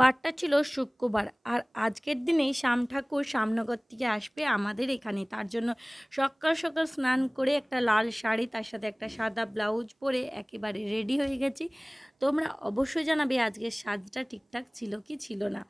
বারটা ছিল শুক্রবার আর আজকের দিনেই শ্যাম ঠাকুর শ্যামনগর থেকে আসবে আমাদের এখানে। তার জন্য সকাল সকাল স্নান করে একটা লাল শাড়ি তার সাথে একটা সাদা ব্লাউজ পরে একেবারে রেডি হয়ে গেছি। তোমরা অবশ্যই জানাবে আজকের সাজটা ঠিকঠাক ছিল কি ছিল না।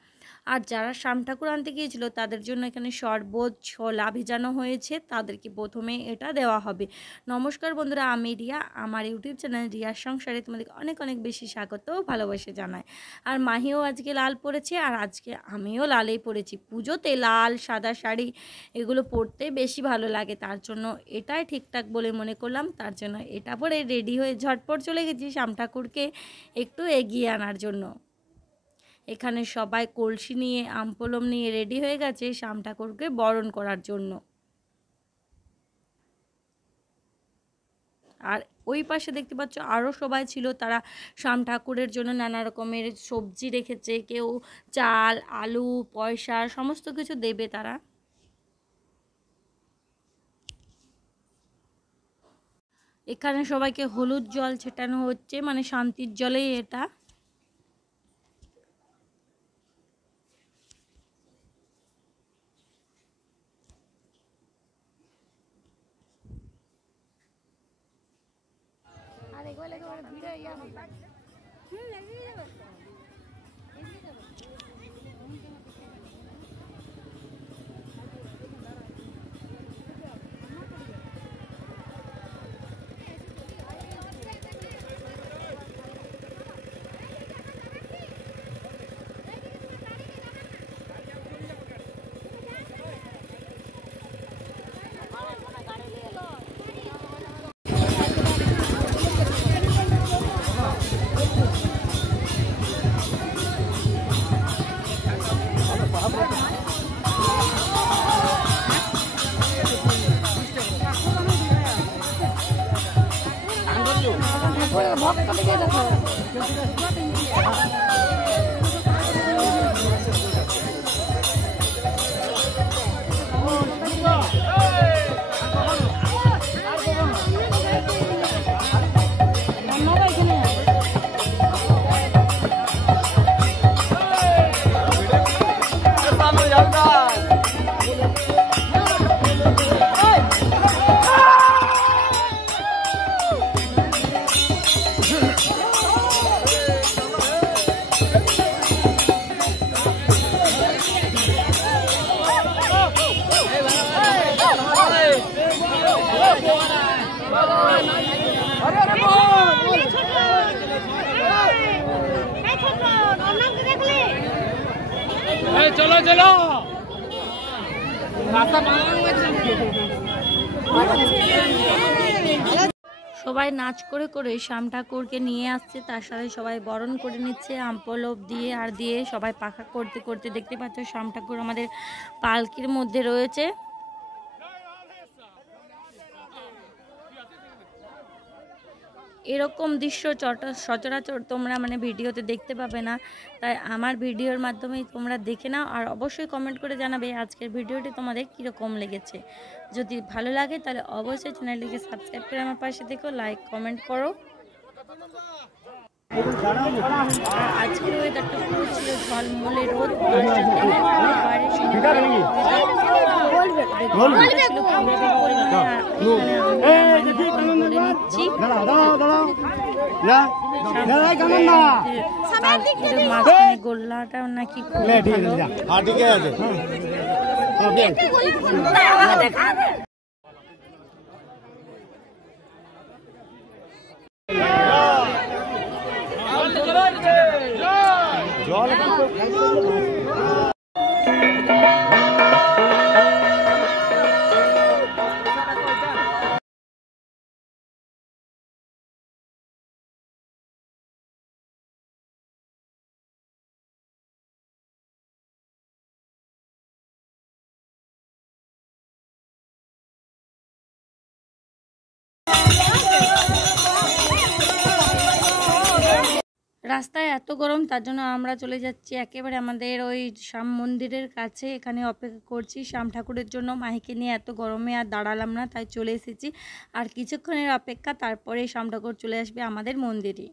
আর যারা শ্যাম ঠাকুর আনতে গিয়েছিল তাদের জন্য এখানে শরবত ছোলা ভেজানো হয়েছে, তাদেরকে প্রথমে এটা দেওয়া হবে। নমস্কার বন্ধুরা, আমি রিয়া, আমার ইউটিউব চ্যানেল রিয়ার সংসারে তোমাদেরকে অনেক অনেক বেশি স্বাগত ও ভালোবাসা জানাই। আর মাহিও আজকে লাল পরেছে আর আজকে আমিও লালেই পরেছি। পুজোতে লাল সাদা শাড়ি এগুলো পরতে বেশি ভালো লাগে, তার জন্য এটাই ঠিকঠাক বলে মনে করলাম। তার জন্য এটা পরে রেডি হয়ে ঝটপট চলে গেছি শ্যাম ঠাকুরকে একটু এগিয়ে আনার জন্য। এখানে সবাই কলসি নিয়ে আমপলম নিয়ে রেডি হয়ে গেছে শ্যাম ঠাকুরকে বরণ করার জন্য। আর ওই পাশে দেখতে পাচ্ছ আরও সবাই ছিল, তারা শ্যাম ঠাকুরের জন্য নানা রকমের সবজি রেখেছে, কেউ চাল আলু পয়সা সমস্ত কিছু দেবে তারা। এখানে সবাইকে হলুদ জল ছেটানো হচ্ছে, মানে শান্তির জলেই এটা। चलो चलो সবাই নাচ করে করে শ্যাম ঠাকুরকে নিয়ে আসছে, তার সাথে সবাই বরণ করে নিচ্ছে আমপলব দিয়ে আর দিয়ে সবাই পাখা করতে করতে। দেখতে পাচ্ছ শ্যাম ঠাকুর আমাদের পালকির মধ্যে রয়েছে। এরকম দৃশ্য সচরাচর তোমরা ভিডিওতে দেখতে পাবে না, তাই আমার ভিডিওর মাধ্যমেই তোমরা দেখে নাও। আর অবশ্যই কমেন্ট করে জানাবে আজকের ভিডিওটি তোমাদের কীরকম লেগেছে। যদি ভালো লাগে তাহলে অবশ্যই চ্যানেলটিকে সাবস্ক্রাইব করে আমার পাশে দেখো, লাইক কমেন্ট করো। আজকের ওয়েদারটা পুরো ছিল ঝলমলে রোদ, গোল্লাটা নাকি রাস্তায় এত গরম, তার জন্য আমরা চলে যাচ্ছি একেবারে আমাদের ওই শ্যাম মন্দিরের কাছে। এখানে অপেক্ষা করছি শ্যাম ঠাকুরের জন্য। মাহিকে নিয়ে এত গরমে আর দাঁড়ালাম না, তাই চলে এসেছি। আর কিছুক্ষণের অপেক্ষা, তারপরে শ্যাম ঠাকুর চলে আসবে আমাদের মন্দিরে।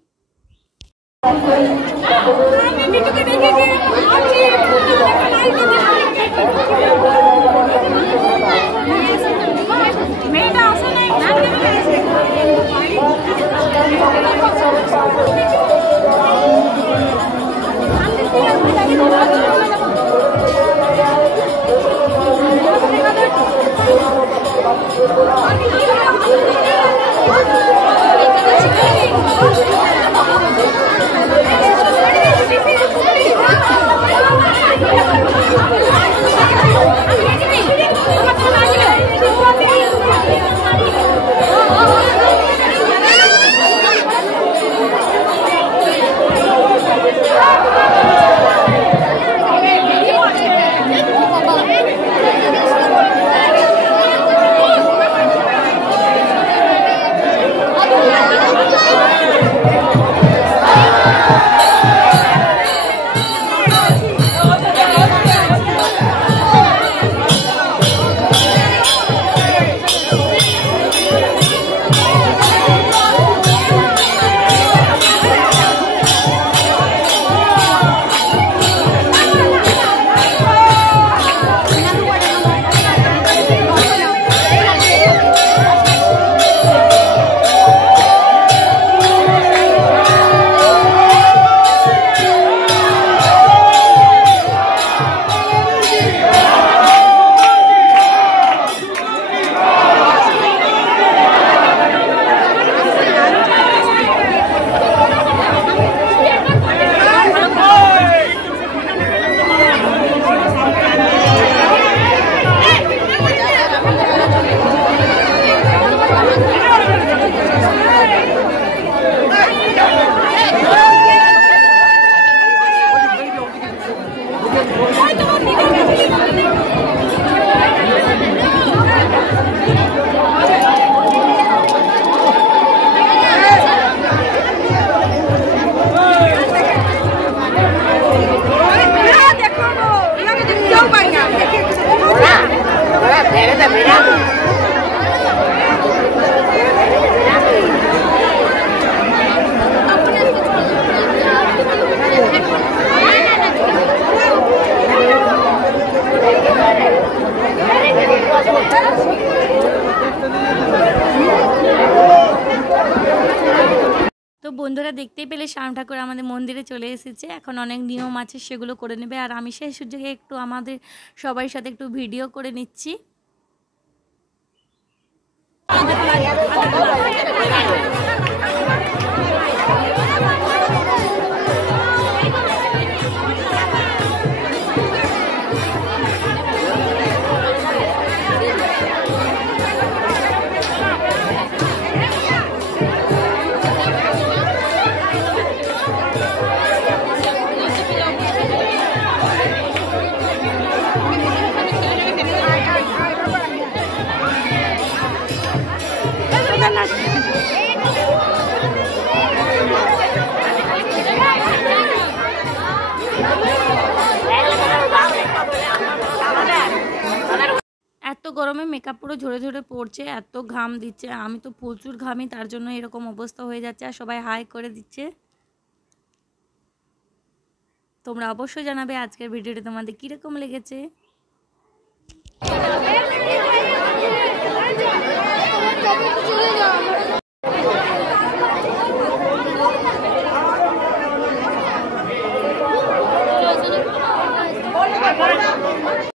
ফাইনালি শ্যাম ঠাকুর আমাদের মন্দিরে চলে এসেছে। এখন অনেক নিয়ম আছে, সেগুলো করে নেবে। আর আমি সেই সুযোগে একটু আমাদের সবার সাথে একটু ভিডিও করে নিচ্ছি। এত গরমে মেকআপ পুরো ঝরে ঝরে পড়ছে, এত ঘাম দিচ্ছে, আমি তো প্রচুর ঘামি, তার জন্য এরকম অবস্থা হয়ে যাচ্ছে। আর সবাই হাই করে দিচ্ছে। তোমরা অবশ্যই জানাবে আজকের ভিডিওটা তোমাদের কীরকম লেগেছে।